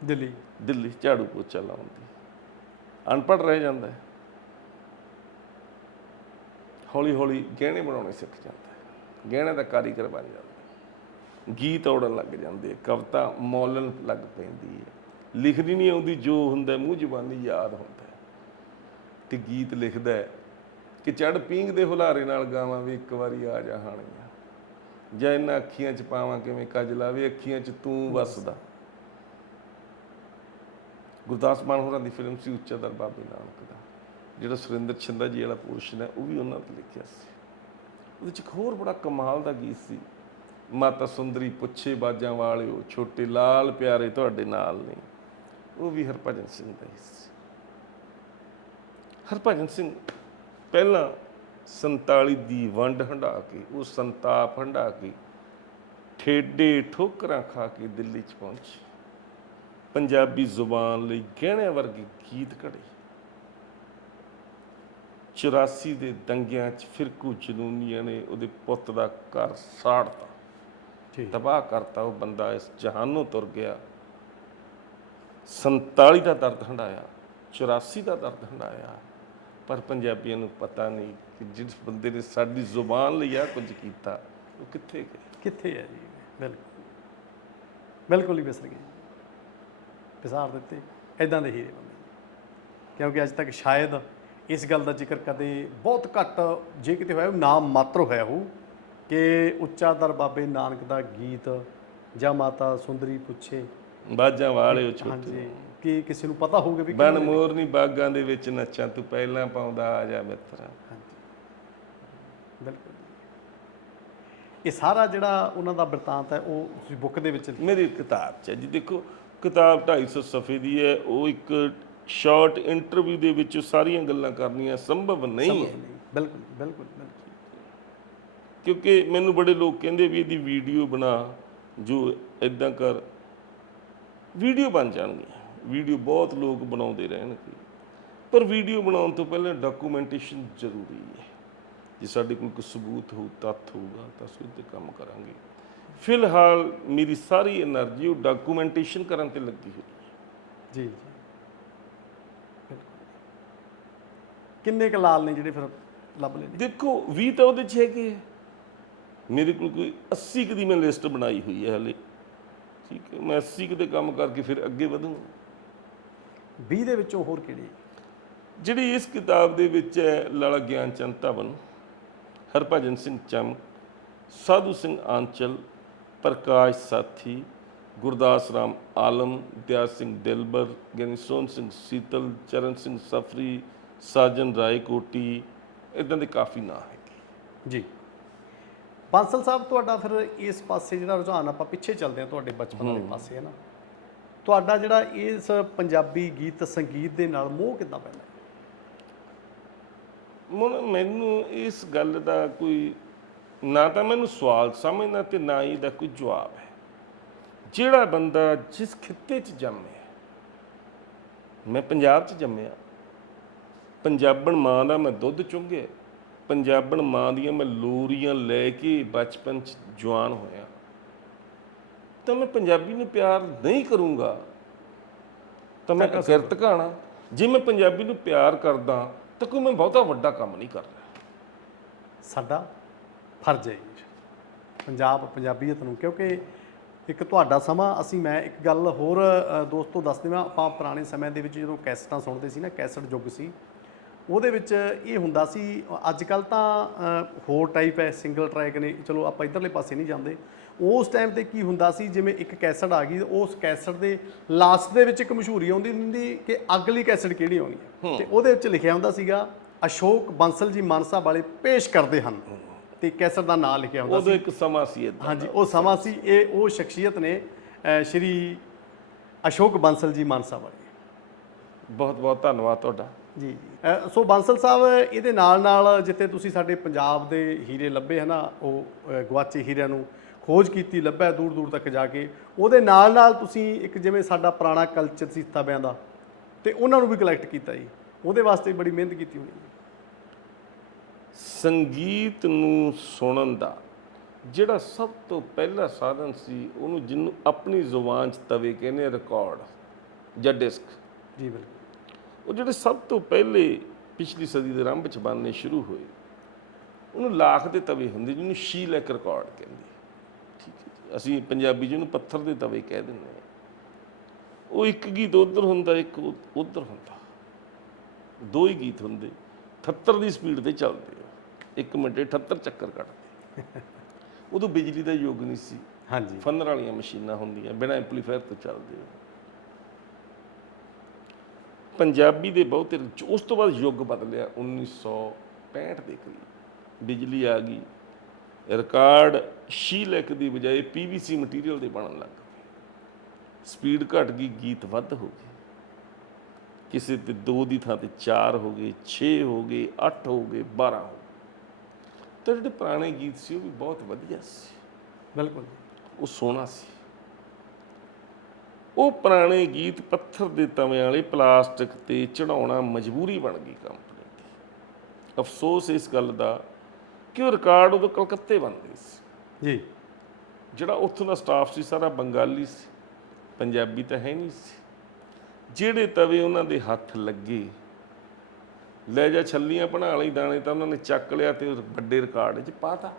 ਦਿੱਲੀ। ਦਿੱਲੀ ਝਾੜੂ ਪੋਚਾ ਲਾਉਣ ਦੀ। ਅਨਪੜ੍ਹ ਰਹਿ ਜਾਂਦਾ ਹੈ। ਹੌਲੀ ਹੌਲੀ ਗਹਿਣੇ ਬਣਾਉਣੇ ਸਿੱਖ ਜਾਂਦਾ ਹੈ। ਗਹਿਣੇ ਦਾ ਕਾਰੀਗਰ ਬਣ ਜਾਂਦਾ ਗੀਤ ਔੜਨ ਲੱਗ ਜਾਂਦੇ ਕਵਿਤਾ ਮੌਲਣ ਲੱਗ ਪੈਂਦੀ ਹੈ। ਲਿਖਣੀ ਨਹੀਂ ਆਉਂਦੀ ਜੋ ਹੁੰਦਾ ਮੂੰਹ ਜ਼ੁਬਾਨੀ ਯਾਦ ਹੁੰਦਾ ਤੇ ਗੀਤ ਲਿਖਦਾ ਕਿ ਚੜ ਪੀਂਗ ਦੇ ਹੁਲਾਰੇ ਨਾਲ ਗਾਵਾਂ ਵੀ ਇੱਕ ਵਾਰੀ ਆ ਜਾ ਹਾਣੀਆਂ। ਜਾਂ ਇਹਨਾਂ ਅੱਖੀਆਂ 'ਚ ਪਾਵਾਂ ਕਿਵੇਂ ਕਜਲਾ ਵੀ ਅੱਖੀਆਂ 'ਚ ਤੂੰ ਵਸਦਾ। ਗੁਰਦਾਸ ਮਾਨ ਹੋਰਾਂ ਦੀ ਫਿਲਮ ਸੀ ਉੱਚਾ ਦਰ ਬਾਬੇ ਨਾਨਕ ਦਾ। ਜਿਹੜਾ ਸੁਰਿੰਦਰ ਛਿੰਦਾ ਜੀ ਵਾਲਾ ਪੋਰਸ਼ਨ ਹੈ ਉਹ ਵੀ ਉਹਨਾਂ ਨੇ ਲਿਖਿਆ ਸੀ। ਉਹਦੇ ਚ ਇੱਕ ਹੋਰ ਬੜਾ ਕਮਾਲ ਦਾ ਗੀਤ ਸੀ, ਮਾਤਾ ਸੁੰਦਰੀ ਪੁੱਛੇ ਬਾਜਾਂ ਵਾਲਿਓ, ਛੋਟੇ ਲਾਲ ਪਿਆਰੇ ਤੁਹਾਡੇ ਨਾਲ ਨੇ। ਉਹ ਵੀ ਹਰਭਜਨ ਸਿੰਘ ਦਾ ਹੀ ਸੀ। ਹਰਭਜਨ ਸਿੰਘ ਪਹਿਲਾਂ 47 ਦੀ ਵੰਡ ਹੰਢਾ ਕੇ ਉਹ ਸੰਤਾਪ ਹੰਢਾ ਕੇ ਠੇਡੇ ਠੋਕਰਾਂ ਖਾ ਕੇ ਦਿੱਲੀ ਚ ਪਹੁੰਚੇ। ਪੰਜਾਬੀ ਜ਼ੁਬਾਨ ਲਈ ਗਹਿਣਿਆਂ ਵਰਗੇ ਗੀਤ ਘੜੇ। 84 ਦੇ ਦੰਗਿਆਂ 'ਚ ਫਿਰਕੂ ਜਨੂਨੀਆਂ ਨੇ ਉਹਦੇ ਪੁੱਤ ਦਾ ਘਰ ਸਾੜਤਾ। ਠੀਕ। ਤਬਾਹ ਕਰਤਾ ਉਹ ਬੰਦਾ ਇਸ ਜਹਾਨੋਂ ਤੁਰ ਗਿਆ। 47 ਦਾ ਦਰਦ ਹੰਡਾਇਆ 84 ਦਾ ਦਰਦ ਹੰਡਾਇਆ। ਪਰ ਪੰਜਾਬੀਆਂ ਨੂੰ ਪਤਾ ਨਹੀਂ ਕਿ ਜਿਸ ਬੰਦੇ ਨੇ ਸਾਡੀ ਜ਼ੁਬਾਨ ਲਈ ਆ ਕੁਝ ਕੀਤਾ ਉਹ ਕਿੱਥੇ ਗਿਆ? ਕਿੱਥੇ ਹੈ ਜੀ? ਬਿਲਕੁਲ। ਬਿਲਕੁਲ ਹੀ ਵਿਸਰ ਗਏ। ਵਿਸਾਰ ਦਿੱਤੇ। ਐਦਾਂ ਦੇ ਹੀਰੇ ਬੰਦੇ। ਕਿਉਂਕਿ ਅੱਜ ਤੱਕ ਸ਼ਾਇਦ ਇਸ ਗੱਲ ਦਾ ਜ਼ਿਕਰ ਕਦੇ ਬਹੁਤ ਘੱਟ ਜੇ ਕਿਤੇ ਹੋਇਆ ਨਾਮ ਮਾਤਰ ਹੋਇਆ ਹੋ ਕਿ ਉੱਚਾ ਦਰ ਬਾਬੇ ਨਾਨਕ ਦਾ ਗੀਤ ਜਾਂ ਮਾਤਾ ਸੁੰਦਰੀ ਪੁੱਛੇ। ਬਾਜਾਂ ਵਾਲੇ ਉਹ ਛੋਟੇ। ਹਾਂਜੀ। ਕਿ ਕਿਸੇ ਨੂੰ ਪਤਾ ਹੋਊਗਾ ਵੀ ਬਨ ਮੋਰਨੀ ਬਾਗਾਂ ਦੇ ਵਿੱਚ ਨੱਚਾਂ ਤੂੰ ਪਹਿਲਾਂ ਪਾਉਂਦਾ ਆ ਜਾ ਮਿੱਤਰਾ। ਬਿਲਕੁਲ ਇਹ ਸਾਰਾ ਜਿਹੜਾ ਉਹਨਾਂ ਦਾ ਬਿਰਤਾਂਤ ਹੈ ਉਹ ਤੁਸੀਂ ਬੁੱਕ ਦੇ ਵਿੱਚ ਮੇਰੀ ਕਿਤਾਬ ਚ ਜੀ ਦੇਖੋ ਕਿਤਾਬ 250 ਸਫੇ ਦੀ ਹੈ ਉਹ ਇੱਕ ਸ਼ਾਰਟ ਇੰਟਰਵਿਊ ਦੇ ਵਿੱਚ ਸਾਰੀਆਂ ਗੱਲਾਂ ਕਰਨੀਆਂ ਸੰਭਵ ਨਹੀਂ ਹੈ। ਬਿਲਕੁਲ ਬਿਲਕੁਲ ਬਿਲਕੁਲ। ਕਿਉਂਕਿ ਮੈਨੂੰ ਬੜੇ ਲੋਕ ਕਹਿੰਦੇ ਵੀ ਇਹਦੀ ਵੀਡੀਓ ਬਣਾ ਜੋ ਇਦਾਂ ਕਰ ਵੀਡੀਓ ਬਣ ਜਾਣਗੀਆਂ। ਵੀਡੀਓ ਬਹੁਤ ਲੋਕ ਬਣਾਉਂਦੇ ਰਹਿਣਗੇ ਪਰ ਵੀਡੀਓ ਬਣਾਉਣ ਤੋਂ ਪਹਿਲਾਂ ਡਾਕੂਮੈਂਟੇਸ਼ਨ ਜ਼ਰੂਰੀ ਹੈ। ਜੇ ਸਾਡੇ ਕੋਲ ਕੋਈ ਸਬੂਤ ਹੋ ਤੱਥ ਹੋਊਗਾ ਤਾਂ ਉਸ 'ਤੇ ਕੰਮ ਕਰਾਂਗੇ। ਫਿਲਹਾਲ ਮੇਰੀ ਸਾਰੀ એનર્ਜੀ ਉਹ ਡਾਕੂਮੈਂਟੇਸ਼ਨ ਕਰਨ ਤੇ ਲੱਗੀ ਹੋਈ ਹੈ। ਜੀ ਕਿੰਨੇ ਕ ਲਾਲ ਨੇ ਜਿਹੜੇ ਫਿਰ ਲੱਭ ਲੈਣੇ ਦੇਖੋ 20 ਤਾਂ ਉਹਦੇ 'ਚ ਹੈਗੇ ਮੇਰੇ ਕੋਲ ਕੋਈ 80 ਕ ਦੀ ਮੈਂ ਲਿਸਟ ਬਣਾਈ ਹੋਈ ਹੈ ਹਲੇ। ਠੀਕ ਹੈ ਮੈਂ 80 ਕ ਦੇ ਕੰਮ ਕਰਕੇ ਫਿਰ ਅੱਗੇ ਵਧੂੰਗਾ। 20 ਦੇ ਵਿੱਚੋਂ ਹੋਰ ਕਿਹੜੇ? ਜਿਹੜੀ ਇਸ ਕਿਤਾਬ ਦੇ ਵਿੱਚ ਹੈ ਲਾਲਾ ਗਿਆਨ ਚੰਦ ਧਵਨ ਹਰਭਜਨ ਸਿੰਘ ਚਮਕ ਸਾਧੂ ਸਿੰਘ ਆਂਚਲ ਪ੍ਰਕਾਸ਼ ਸਾਥੀ ਗੁਰਦਾਸ ਰਾਮ ਆਲਮ ਦਿਆਲ ਸਿੰਘ ਦਿਲਬਰ ਗਿਆਨੀ ਸੋਹਣ ਸਿੰਘ ਸੀਤਲ ਚਰਨ ਸਿੰਘ ਸਫਰੀ ਸਾਜਨ ਰਾਏ ਕੋਟੀ ਇਦਾਂ ਦੇ ਕਾਫੀ ਨਾਂ ਹੈਗੇ। ਜੀ। ਬਾਂਸਲ ਸਾਹਿਬ ਤੁਹਾਡਾ ਫਿਰ ਇਸ ਪਾਸੇ ਜਿਹੜਾ ਰੁਝਾਨ ਆਪਾਂ ਪਿੱਛੇ ਚੱਲਦੇ ਹਾਂ ਤੁਹਾਡੇ ਬਚਪਨ ਵਾਲੇ ਪਾਸੇ ਹੈ ਨਾ? ਤੁਹਾਡਾ ਜਿਹੜਾ ਇਸ ਪੰਜਾਬੀ ਗੀਤ ਸੰਗੀਤ ਦੇ ਨਾਲ ਮੋਹ ਕਿੱਦਾਂ ਪੈਂਦਾ? ਮਨ ਮੈਨੂੰ ਇਸ ਗੱਲ ਦਾ ਕੋਈ, ਨਾ ਤਾਂ ਮੈਨੂੰ ਸਵਾਲ ਸਮਝਣਾ ਤੇ ਨਾ ਹੀ ਦਾ ਕੋਈ ਜਵਾਬ ਹੈ। ਜਿਹੜਾ ਬੰਦਾ ਜਿਸ ਖਿੱਤੇ 'ਚ ਜੰਮਿਆ, ਮੈਂ ਪੰਜਾਬ 'ਚ ਜੰਮਿਆ, ਪੰਜਾਬਣ ਮਾਂ ਦਾ ਮੈਂ ਦੁੱਧ ਚੁੰਘਿਆ ਪੰਜਾਬਣ ਮਾਂ ਦੀਆਂ ਮੈਂ ਲੋਰੀਆਂ ਲੈ ਕੇ ਬਚਪਨ 'ਚ ਜਵਾਨ ਹੋਇਆ ਤਾਂ ਮੈਂ ਪੰਜਾਬੀ ਨੂੰ ਪਿਆਰ ਨਹੀਂ ਕਰੂੰਗਾ। ਤਾਂ ਮੈਂ ਕਿਰਤ ਘਾਣਾ। ਜੇ ਮੈਂ ਪੰਜਾਬੀ ਨੂੰ ਪਿਆਰ ਕਰਦਾ ਤਾਂ ਕੋਈ ਮੈਂ ਬਹੁਤਾ ਵੱਡਾ ਕੰਮ ਨਹੀਂ ਕਰ ਰਿਹਾ ਸਾਡਾ ਫਰਜ਼ ਹੈ ਪੰਜਾਬ ਪੰਜਾਬੀਅਤ ਨੂੰ। ਕਿਉਂਕਿ ਇੱਕ ਤੁਹਾਡਾ ਸਮਾਂ ਅਸੀਂ ਮੈਂ ਇੱਕ ਗੱਲ ਹੋਰ ਦੋਸਤੋ ਦੱਸ ਦੇਵਾਂ। ਆਪਾਂ ਪੁਰਾਣੇ ਸਮੇਂ ਦੇ ਵਿੱਚ ਜਦੋਂ ਕੈਸਟਾਂ ਸੁਣਦੇ ਸੀ ਨਾ ਕੈਸਟ ਯੁੱਗ ਸੀ ਉਹਦੇ ਵਿੱਚ ਇਹ ਹੁੰਦਾ ਸੀ ਅੱਜ ਕੱਲ ਤਾਂ ਹੋਰ ਟਾਈਪ ਹੈ ਸਿੰਗਲ ਟਰੈਕ ਨੇ। ਚਲੋ ਆਪਾਂ ਇਧਰਲੇ ਪਾਸੇ ਨਹੀਂ ਜਾਂਦੇ। ਉਸ ਟਾਈਮ ਤੇ ਕੀ ਹੁੰਦਾ ਸੀ? ਜਿਵੇਂ ਇੱਕ ਕੈਸਟ ਆ ਗਈ ਉਸ ਕੈਸਟ ਦੇ ਲਾਸਟ ਦੇ ਵਿੱਚ ਇੱਕ ਮਸ਼ਹੂਰੀ ਆਉਂਦੀ ਹੁੰਦੀ ਕਿ ਅਗਲੀ ਕੈਸਟ ਕਿਹੜੀ ਆਉਣੀ ਹੈ? ਤੇ ਉਹਦੇ ਵਿੱਚ ਲਿਖਿਆ ਹੁੰਦਾ ਸੀਗਾ ਅਸ਼ੋਕ ਬੰਸਲ ਜੀ ਮਾਨਸਾ ਵਾਲੇ ਪੇਸ਼ ਕਰਦੇ ਹਨ। ਤੇ ਕੈਸਟ ਦਾ ਨਾਮ ਲਿਖਿਆ ਹੁੰਦਾ ਉਦੋਂ ਇੱਕ ਸਮਾਂ ਸੀ ਹਾਂਜੀ ਉਹ ਸਮਾਂ ਸੀ ਇਹ ਉਹ ਸ਼ਖਸੀਅਤ ਨੇ ਸ਼੍ਰੀ ਅਸ਼ੋਕ ਬੰਸਲ ਜੀ ਮਾਨਸਾ ਵਾਲੇ। ਬਹੁਤ ਬਹੁਤ ਧੰਨਵਾਦ ਤੁਹਾਡਾ। ਜੀ ਸੋ ਬਾਂਸਲ ਸਾਹਿਬ ਇਹਦੇ ਨਾਲ ਨਾਲ ਜਿੱਥੇ ਤੁਸੀਂ ਸਾਡੇ ਪੰਜਾਬ ਦੇ ਹੀਰੇ ਲੱਭੇ ਹਨਾ ਉਹ ਗਵਾਚੇ ਹੀਰਿਆਂ ਨੂੰ ਖੋਜ ਕੀਤੀ ਲੱਭਿਆ ਦੂਰ ਦੂਰ ਤੱਕ ਜਾ ਕੇ। ਉਹਦੇ ਨਾਲ ਨਾਲ ਤੁਸੀਂ ਇੱਕ ਜਿਵੇਂ ਸਾਡਾ ਪੁਰਾਣਾ ਕਲਚਰ ਸੀ ਤਵਿਆਂ ਦਾ ਤੇ ਉਹਨਾਂ ਨੂੰ ਵੀ ਕਲੈਕਟ ਕੀਤਾ ਜੀ। ਉਹਦੇ ਵਾਸਤੇ ਬੜੀ ਮਿਹਨਤ ਕੀਤੀ ਹੋਣੀ ਸੰਗੀਤ ਨੂੰ ਸੁਣਨ ਦਾ ਜਿਹੜਾ ਸਭ ਤੋਂ ਪਹਿਲਾ ਸਾਧਨ ਸੀ ਉਹਨੂੰ ਜਿਹਨੂੰ ਆਪਣੀ ਜ਼ੁਬਾਨ 'ਚ ਤਵੇ ਕਹਿੰਦੇ ਰਿਕਾਰਡ ਜਾਂ ਡਿਸਕ ਜੀ ਬਿਲਕੁਲ। ਉਹ ਜਿਹੜੇ ਸਭ ਤੋਂ ਪਹਿਲੇ ਪਿਛਲੀ ਸਦੀ ਦੇ ਆਰੰਭ 'ਚ ਬਣਨੇ ਸ਼ੁਰੂ ਹੋਏ ਉਹਨੂੰ ਲਾਖ ਦੇ ਤਵੇ ਹੁੰਦੇ ਜਿਹਨੂੰ ਸ਼ੀਲੈਕ ਰਿਕਾਰਡ ਕਹਿੰਦੇ ਅਸੀਂ ਪੰਜਾਬੀ ਜਿਹਨੂੰ ਪੱਥਰ ਦੇ ਤਵੇ ਕਹਿ ਦਿੰਦੇ ਹਾਂ। ਉਹ ਇੱਕ ਗੀਤ ਉਧਰ ਹੁੰਦਾ ਇੱਕ ਉਧਰ ਹੁੰਦਾ। ਦੋ ਹੀ ਗੀਤ ਹੁੰਦੇ। 78 ਦੀ ਸਪੀਡ ਤੇ ਚੱਲਦੇ ਆ। ਇੱਕ ਮਿੰਟੇ 78 ਚੱਕਰ ਕੱਢਦੇ ਉਦੋਂ ਬਿਜਲੀ ਦਾ ਯੁੱਗ ਨਹੀਂ ਸੀ। ਹਾਂਜੀ। ਫਨਰ ਵਾਲੀਆਂ ਮਸ਼ੀਨਾਂ ਹੁੰਦੀਆਂ ਬਿਨਾਂ ਐਂਪਲੀਫਾਇਰ ਤੋਂ ਚੱਲਦੇ ਆ। ਪੰਜਾਬੀ ਦੇ ਬਹੁਤੇ ਉਸ ਤੋਂ ਬਾਅਦ ਯੁੱਗ ਬਦਲਿਆ 1965 ਦੇ ਕਰੀਬ। ਬਿਜਲੀ ਆ ਗਈ। ਰਿਕਾਰਡ ਸ਼ੀਲੈਕ ਦੀ ਬਜਾਏ ਪੀਵੀਸੀ ਮਟੀਰੀਅਲ ਦੇ ਬਣਨ ਲੱਗ ਪਏ। ਸਪੀਡ ਘਟ ਗਈ ਗੀਤ ਵੱਧ ਹੋ ਗਏ। ਕਿਸੇ ਤੇ 2 ਦੀ ਥਾਂ ਤੇ 4 ਹੋ ਗਏ 6 ਹੋ ਗਏ 8 ਹੋ ਗਏ 12 ਹੋ ਗਏ। ਤੇ ਜਿਹੜੇ ਪੁਰਾਣੇ ਗੀਤ ਸੀ ਉਹ ਵੀ ਬਹੁਤ ਵਧੀਆ ਸੀ। ਬਿਲਕੁਲ ਉਹ ਸੋਹਣਾ ਸੀ। ਉਹ ਪੁਰਾਣੇ ਗੀਤ ਪੱਥਰ ਦੇ ਤਵੇਂ ਵਾਲੇ ਪਲਾਸਟਿਕ ਤੇ ਚੜਾਉਣਾ ਮਜਬੂਰੀ ਬਣ ਗਈ ਕੰਪਨੀ ਦੀ ਅਫਸੋਸ ਇਸ ਗੱਲ ਦਾ ਕਿ ਉਹ ਰਿਕਾਰਡ ਉਦੋਂ ਕਲਕੱਤੇ ਬਣਦੇ ਸੀ। ਜੀ। ਜਿਹੜਾ ਉੱਥੋਂ ਦਾ ਸਟਾਫ ਸੀ ਸਾਰਾ ਬੰਗਾਲੀ ਸੀ। ਪੰਜਾਬੀ ਤਾਂ ਹੈ ਨਹੀਂ ਸੀ। ਜਿਹੜੇ ਤਵੇ ਉਹਨਾਂ ਦੇ ਹੱਥ ਲੱਗੇ ਲੈ ਜਾ ਛੱਲੀਆਂ ਬਣਾ ਲਈ ਦਾਣੇ ਤਾਂ ਉਹਨਾਂ ਨੇ ਚੱਕ ਲਿਆ ਤੇ ਵੱਡੇ ਰਿਕਾਰਡ 'ਚ ਪਾਤਾ।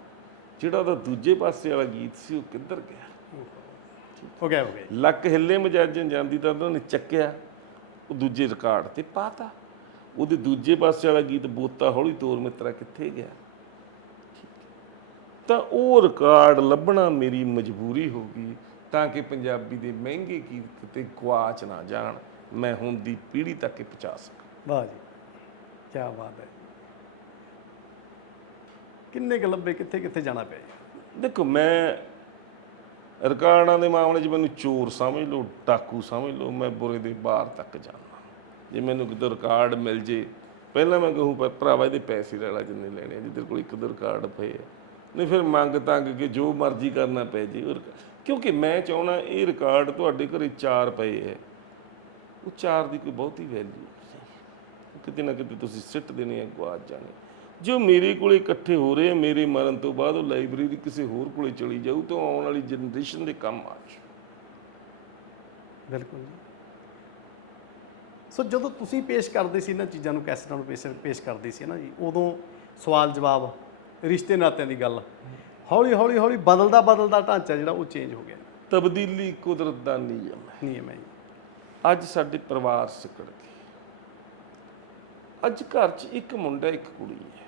ਜਿਹੜਾ ਉਹਦਾ ਦੂਜੇ ਪਾਸੇ ਵਾਲਾ ਗੀਤ ਸੀ ਉਹ ਕਿੱਧਰ ਗਿਆ? ਹੋ ਗਿਆ ਹੋ ਗਿਆ ਲੱਕ ਹਿੱਲੇ ਮਜਾਜਨ ਜਾਂਦੀ ਤਾਂ ਉਹਨਾਂ ਨੇ ਚੱਕਿਆ ਉਹ ਦੂਜੇ ਰਿਕਾਰਡ ਤੇ ਪਾਤਾ। ਉਹਦੇ ਦੂਜੇ ਪਾਸੇ ਵਾਲਾ ਗੀਤ ਬੋਤਾ ਹੌਲੀ ਤੋਰ ਮਿੱਤਰਾ ਕਿੱਥੇ ਗਿਆ? ਤਾਂ ਉਹ ਰਿਕਾਰਡ ਲੱਭਣਾ ਮੇਰੀ ਮਜਬੂਰੀ ਹੋ ਗਈ ਤਾਂ ਕਿ ਪੰਜਾਬੀ ਦੇ ਮਹਿੰਗੇ ਗੀਤ ਕਿਤੇ ਗਵਾਚ ਨਾ ਜਾਣ ਮੈਂ ਹੁਣ ਦੀ ਪੀੜ੍ਹੀ ਤੱਕ ਇਹ ਪਹੁੰਚਾ ਸਕਾਂ। ਵਾਹ ਜੀ ਕੀ ਬਾਤ ਹੈ। ਕਿੰਨੇ ਕੁ ਲੰਬੇ ਕਿੱਥੇ ਕਿੱਥੇ ਜਾਣਾ ਪਿਆ ਜੀ? ਦੇਖੋ ਮੈਂ ਰਿਕਾਰਡਾਂ ਦੇ ਮਾਮਲੇ 'ਚ ਮੈਨੂੰ ਚੋਰ ਸਮਝ ਲਓ ਡਾਕੂ ਸਮਝ ਲਓ ਮੈਂ ਬੁਰੇ ਦੇ ਬਾਹਰ ਤੱਕ ਜਾਣਾ ਜੇ ਮੈਨੂੰ ਕਿਤੇ ਰਿਕਾਰਡ ਮਿਲ ਜੇ ਪਹਿਲਾਂ ਮੈਂ ਕਹੂੰ ਭਰਾਵਾ ਇਹਦੇ ਪੈਸੇ ਲੈ ਲੈ ਜਿੰਨੇ ਲੈਣੇ ਆ ਜਿੱਧਰ ਕੋਲ ਇੱਕ ਦੋ ਰਿਕਾਰਡ ਪਏ ਆ। ਨਹੀਂ, ਫਿਰ ਮੰਗ ਤੰਗ ਕੇ ਜੋ ਮਰਜ਼ੀ ਕਰਨਾ ਪੈ ਜੇ। ਉਹ ਰਿਕਾ- ਕਿਉਂਕਿ ਮੈਂ ਚਾਹਣਾ ਇਹ ਰਿਕਾਰਡ ਤੁਹਾਡੇ ਘਰੇ ਚਾਰ ਪਏ ਹੈ। ਉਹ ਚਾਰ ਦੀ ਕੋਈ ਬਹੁਤੀ ਵੈਲਿਊ ਕਿਤੇ ਨਾ ਕਿਤੇ ਤੁਸੀਂ ਸਿੱਟ ਦੇਣੇ ਆ ਗਵਾਚ ਜਾਣੇ। ਜੋ ਮੇਰੇ ਕੋਲੇ ਇਕੱਠੇ ਹੋ ਰਹੇ ਆ, ਮੇਰੇ ਮਰਨ ਤੋਂ ਬਾਅਦ ਉਹ ਲਾਇਬ੍ਰੇਰੀ ਕਿਸੇ ਹੋਰ ਕੋਲੇ ਚਲੀ ਜਾਊ, ਤਾਂ ਆਉਣ ਵਾਲੀ ਜਨਰੇਸ਼ਨ ਦੇ ਕੰਮ ਆ ਜਾਊ ਬਿਲਕੁਲ ਜੀ। ਸੋ ਜਦੋਂ ਤੁਸੀਂ ਪੇਸ਼ ਕਰਦੇ ਸੀ ਨਾ ਚੀਜ਼ਾਂ ਨੂੰ, ਕੈਸਟਾਂ ਨੂੰ ਪੇਸ਼ ਪੇਸ਼ ਕਰਦੇ ਸੀ ਨਾ ਜੀ, ਉਦੋਂ ਸਵਾਲ ਜਵਾਬ ਰਿਸ਼ਤੇ ਨਾਤਿਆਂ ਦੀ ਗੱਲ ਹੌਲੀ ਹੌਲੀ ਹੌਲੀ ਬਦਲਦਾ ਬਦਲਦਾ ਢਾਂਚਾ ਜਿਹੜਾ ਉਹ ਚੇਂਜ ਹੋ ਗਿਆ। ਤਬਦੀਲੀ ਕੁਦਰਤ ਦਾ ਨਿਯਮ ਹੈ। ਨਿਯਮ ਹੈ ਅੱਜ ਸਾਡੇ ਪਰਿਵਾਰ ਸਿਕੜ ਗਏ। ਅੱਜ ਘਰ 'ਚ ਇੱਕ ਮੁੰਡਾ ਇੱਕ ਕੁੜੀ ਹੈ।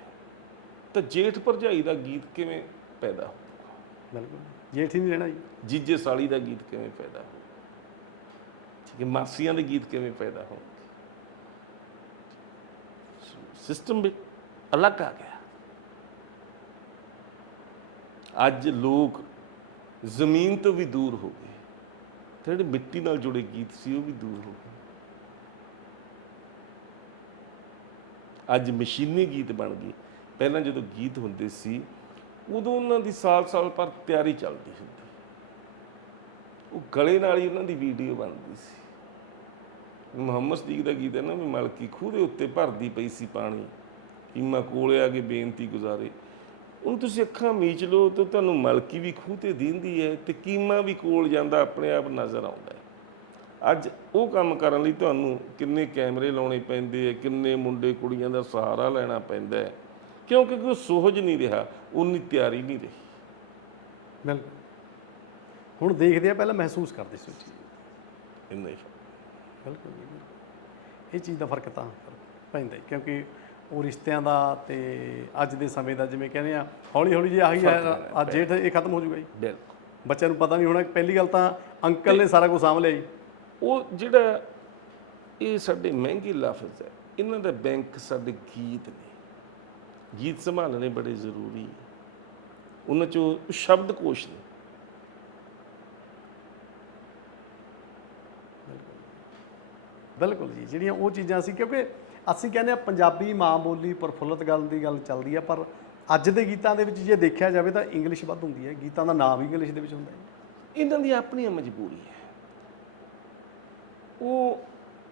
ਤਾਂ ਜੇਠ ਭਰਜਾਈ ਦਾ ਗੀਤ ਕਿਵੇਂ ਪੈਦਾ ਹੋ ਬਿਲਕੁਲ। ਜੇਠ ਹੀ ਨਹੀਂ ਰਹਿਣਾ ਜੀ। ਜੀਜੇ ਸਾਲੀ ਦਾ ਗੀਤ ਕਿਵੇਂ ਪੈਦਾ ਹੋ ਠੀਕ ਹੈ ਮਾਸੀਆਂ ਦੇ ਗੀਤ ਕਿਵੇਂ ਪੈਦਾ ਹੋ ਸਿਸਟਮ ਵੀ ਅਲੱਗ ਆ ਗਿਆ। ਅੱਜ ਲੋਕ ਜ਼ਮੀਨ ਤੋਂ ਵੀ ਦੂਰ ਹੋ ਗਏ। ਤੇ ਜਿਹੜੇ ਮਿੱਟੀ ਨਾਲ ਜੁੜੇ ਗੀਤ ਸੀ, ਉਹ ਵੀ ਦੂਰ ਹੋ ਗਏ। ਅੱਜ ਮਸ਼ੀਨੀ ਗੀਤ ਬਣ ਗਏ। ਪਹਿਲਾਂ ਜਦੋਂ ਗੀਤ ਹੁੰਦੇ ਸੀ, ਉਦੋਂ ਉਹਨਾਂ ਦੀ ਸਾਲ-ਸਾਲ ਪਰ ਤਿਆਰੀ ਚੱਲਦੀ ਹੁੰਦੀ। ਉਹ ਗਲੇ ਨਾਲ ਹੀ ਉਹਨਾਂ ਦੀ ਵੀਡੀਓ ਬਣਦੀ ਸੀ। ਮੁਹੰਮਦ ਸਦੀਕ ਦਾ ਗੀਤ ਹੈ ਨਾ, ਵੀ ਮਲਕੀ ਖੂਹ ਦੇ ਉੱਤੇ ਭਰਦੀ ਪਈ ਸੀ ਪਾਣੀ। ਕੀਮਾ ਕੋਲੇ ਆ ਕੇ ਬੇਨਤੀ ਗੁਜ਼ਾਰੇ। ਉਹਨੂੰ ਤੁਸੀਂ ਅੱਖਾਂ ਮੀਚ ਲਓ ਤਾਂ ਤੁਹਾਨੂੰ ਮਲਕੀ ਵੀ ਖੂਹ ਤੇ ਦੀਂਦੀ ਹੈ ਤੇ ਕੀਮਾ ਵੀ ਕੋਲ ਜਾਂਦਾ ਆਪਣੇ ਆਪ ਨਜ਼ਰ ਆਉਂਦਾ ਅੱਜ ਉਹ ਕੰਮ ਕਰਨ ਲਈ ਤੁਹਾਨੂੰ ਕਿੰਨੇ ਕੈਮਰੇ ਲਾਉਣੇ ਪੈਂਦੇ ਆ ਕਿੰਨੇ ਮੁੰਡੇ ਕੁੜੀਆਂ ਦਾ ਸਹਾਰਾ ਲੈਣਾ ਪੈਂਦਾ ਹੈ। ਕਿਉਂਕਿ ਕੋਈ ਸੋਹਜ ਨਹੀਂ ਰਿਹਾ ਉਨੀ ਤਿਆਰੀ ਨਹੀਂ ਰਹੀ। ਬਿਲਕੁਲ ਹੁਣ ਦੇਖਦੇ ਆ ਪਹਿਲਾਂ ਮਹਿਸੂਸ ਕਰਦੇ ਸੀ ਇੰਨਾ ਬਿਲਕੁਲ। ਇਹ ਚੀਜ਼ ਦਾ ਫ਼ਰਕ ਤਾਂ ਪੈਂਦਾ ਕਿਉਂਕਿ ਉਹ ਰਿਸ਼ਤਿਆਂ ਦਾ ਤੇ ਅੱਜ ਦੇ ਸਮੇਂ ਦਾ ਜਿਵੇਂ ਕਹਿੰਦੇ ਆ ਹੌਲੀ ਹੌਲੀ ਜੇ ਆਹੀ ਆ ਜੇਠ ਇਹ ਖਤਮ ਹੋ ਜਾਊਗਾ ਜੀ। ਬਿਲਕੁਲ। ਬੱਚਿਆਂ ਨੂੰ ਪਤਾ ਨਹੀਂ ਹੋਣਾ ਪਹਿਲੀ ਗੱਲ ਤਾਂ ਅੰਕਲ ਨੇ ਸਾਰਾ ਕੁਝ ਸਾਂਭ ਲਿਆ ਜੀ। ਉਹ ਜਿਹੜਾ ਇਹ ਸਾਡੇ ਮਹਿੰਗੇ ਲਫ਼ਜ਼ ਹੈ ਇਹਨਾਂ ਦਾ ਬੈਂਕ ਸਾਡੇ ਗੀਤ ਨੇ। ਗੀਤ ਸੰਭਾਲਣੇ ਬੜੇ ਜ਼ਰੂਰੀ ਉਹਨਾਂ ਚੋਂ ਸ਼ਬਦ ਕੋਸ਼ ਨੇ। ਬਿਲਕੁਲ ਜੀ ਜਿਹੜੀਆਂ ਉਹ ਚੀਜ਼ਾਂ ਸੀ ਕਿਉਂਕਿ ਅਸੀਂ ਕਹਿੰਦੇ ਆ ਪੰਜਾਬੀ ਮਾਂ ਬੋਲੀ ਪ੍ਰਫੁੱਲਤ ਗੱਲ ਦੀ ਗੱਲ ਚੱਲਦੀ ਆ ਪਰ ਅੱਜ ਦੇ ਗੀਤਾਂ ਦੇ ਵਿੱਚ ਜੇ ਦੇਖਿਆ ਜਾਵੇ ਤਾਂ ਇੰਗਲਿਸ਼ ਵੱਧ ਹੁੰਦੀ ਹੈ। ਗੀਤਾਂ ਦਾ ਨਾਮ ਵੀ ਇੰਗਲਿਸ਼ ਦੇ ਵਿੱਚ ਹੁੰਦਾ ਹੈ। ਇਹਨਾਂ ਦੀ ਆਪਣੀ ਮਜਬੂਰੀ ਹੈ। ਉਹ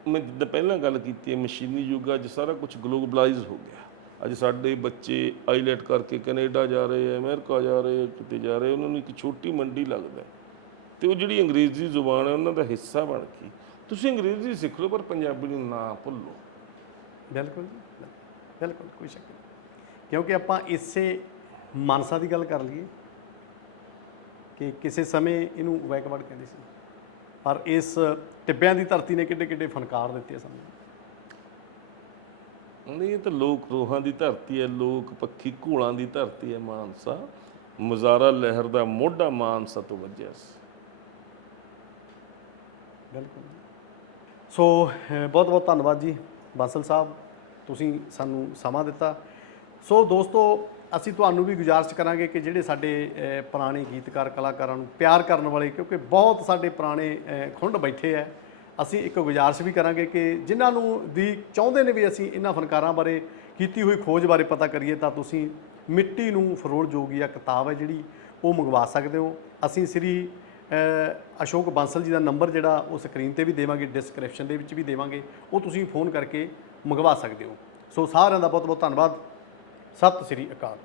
ਮੈਂ ਜਿੱਦਾਂ ਪਹਿਲਾਂ ਗੱਲ ਕੀਤੀ ਹੈ, ਮਸ਼ੀਨੀ ਯੁੱਗ ਅੱਜ ਸਾਰਾ ਕੁਝ ਗਲੋਬਲਾਈਜ਼ ਹੋ ਗਿਆ। ਅੱਜ ਸਾਡੇ ਬੱਚੇ ਆਈਲੈਟ ਕਰਕੇ ਕੈਨੇਡਾ ਜਾ ਰਹੇ ਆ ਅਮਰੀਕਾ ਜਾ ਰਹੇ ਆ ਕਿਤੇ ਜਾ ਰਹੇ ਉਹਨਾਂ ਨੂੰ ਇੱਕ ਛੋਟੀ ਮੰਡੀ ਲੱਗਦਾ ਹੈ। ਤੇ ਉਹ ਜਿਹੜੀ ਅੰਗਰੇਜ਼ੀ ਜ਼ੁਬਾਨ ਹੈ, ਉਹਨਾਂ ਦਾ ਹਿੱਸਾ ਬਣ ਗਈ ਤੁਸੀਂ ਅੰਗਰੇਜ਼ੀ ਸਿੱਖ ਲਓ, ਪਰ ਪੰਜਾਬੀ ਨੂੰ ਨਾ ਭੁੱਲੋ। ਬਿਲਕੁਲ ਜੀ, ਬਿਲਕੁਲ, ਕੋਈ ਸ਼ੱਕ ਨਹੀਂ। ਕਿਉਂਕਿ ਆਪਾਂ ਇਸੇ ਮਾਨਸਾ ਦੀ ਗੱਲ ਕਰ ਲਈਏ ਕਿ ਕਿਸੇ ਸਮੇਂ ਇਹਨੂੰ ਬੈਕਵਰਡ ਕਹਿੰਦੇ ਸੀ। ਪਰ ਇਸ ਟਿੱਬਿਆਂ ਦੀ ਧਰਤੀ ਨੇ ਕਿੱਡੇ ਕਿੱਡੇ ਫਨਕਾਰ ਦਿੱਤੇ ਸਾਨੂੰ। ਨਹੀਂ ਇਹ ਤਾਂ ਲੋਕ ਰੋਹਾਂ ਦੀ ਧਰਤੀ ਹੈ ਲੋਕ ਪੱਖੀ ਘੋਲਾਂ ਦੀ ਧਰਤੀ ਹੈ ਮਾਨਸਾ। ਮਜ਼ਾਰਾ ਲਹਿਰ ਦਾ ਮੋਢਾ ਮਾਨਸਾ ਤੋਂ ਵੱਜਿਆ ਸੀ। ਬਿਲਕੁਲ ਸੋ ਬਹੁਤ ਬਹੁਤ ਧੰਨਵਾਦ ਜੀ। ਬਾਂਸਲ ਸਾਹਿਬ, ਤੁਸੀਂ ਸਾਨੂੰ ਸਮਾਂ ਦਿੱਤਾ। ਸੋ ਦੋਸਤੋ, ਅਸੀਂ ਤੁਹਾਨੂੰ ਵੀ ਗੁਜ਼ਾਰਿਸ਼ ਕਰਾਂਗੇ ਕਿ ਜਿਹੜੇ ਸਾਡੇ ਪੁਰਾਣੇ ਗੀਤਕਾਰ ਕਲਾਕਾਰਾਂ ਨੂੰ ਪਿਆਰ ਕਰਨ ਵਾਲੇ, ਕਿਉਂਕਿ ਬਹੁਤ ਸਾਡੇ ਪੁਰਾਣੇ ਖੁੰਡ ਬੈਠੇ ਆ ਅਸੀਂ ਇੱਕ ਗੁਜ਼ਾਰਿਸ਼ ਵੀ ਕਰਾਂਗੇ ਕਿ ਜਿਨ੍ਹਾਂ ਨੂੰ ਵੀ ਚਾਹੁੰਦੇ ਨੇ ਵੀ ਅਸੀਂ ਇਹਨਾਂ ਫਨਕਾਰਾਂ ਬਾਰੇ, ਕੀਤੀ ਹੋਈ ਖੋਜ ਬਾਰੇ ਪਤਾ ਕਰੀਏ, ਤਾਂ ਤੁਸੀਂ ਮਿੱਟੀ ਨੂੰ ਫਰੋਲ ਜੋਗੀਆ ਕਿਤਾਬ ਹੈ ਜਿਹੜੀ, ਉਹ ਮੰਗਵਾ ਸਕਦੇ ਹੋ। ਅਸੀਂ ਸ੍ਰੀ ਅਸ਼ੋਕ ਬਾਂਸਲ ਜੀ ਦਾ ਨੰਬਰ ਜਿਹੜਾ ਉਹ ਸਕਰੀਨ ਤੇ ਵੀ ਦੇਵਾਂਗੇ ਡਿਸਕ੍ਰਿਪਸ਼ਨ ਦੇ ਵਿੱਚ ਵੀ ਦੇਵਾਂਗੇ, ਉਹ ਤੁਸੀਂ ਫੋਨ ਕਰਕੇ ਮੰਗਵਾ ਸਕਦੇ ਹੋ। ਸੋ ਸਾਰਿਆਂ ਦਾ ਬਹੁਤ ਬਹੁਤ ਧੰਨਵਾਦ। ਸਤਿ ਸ੍ਰੀ ਅਕਾਲ।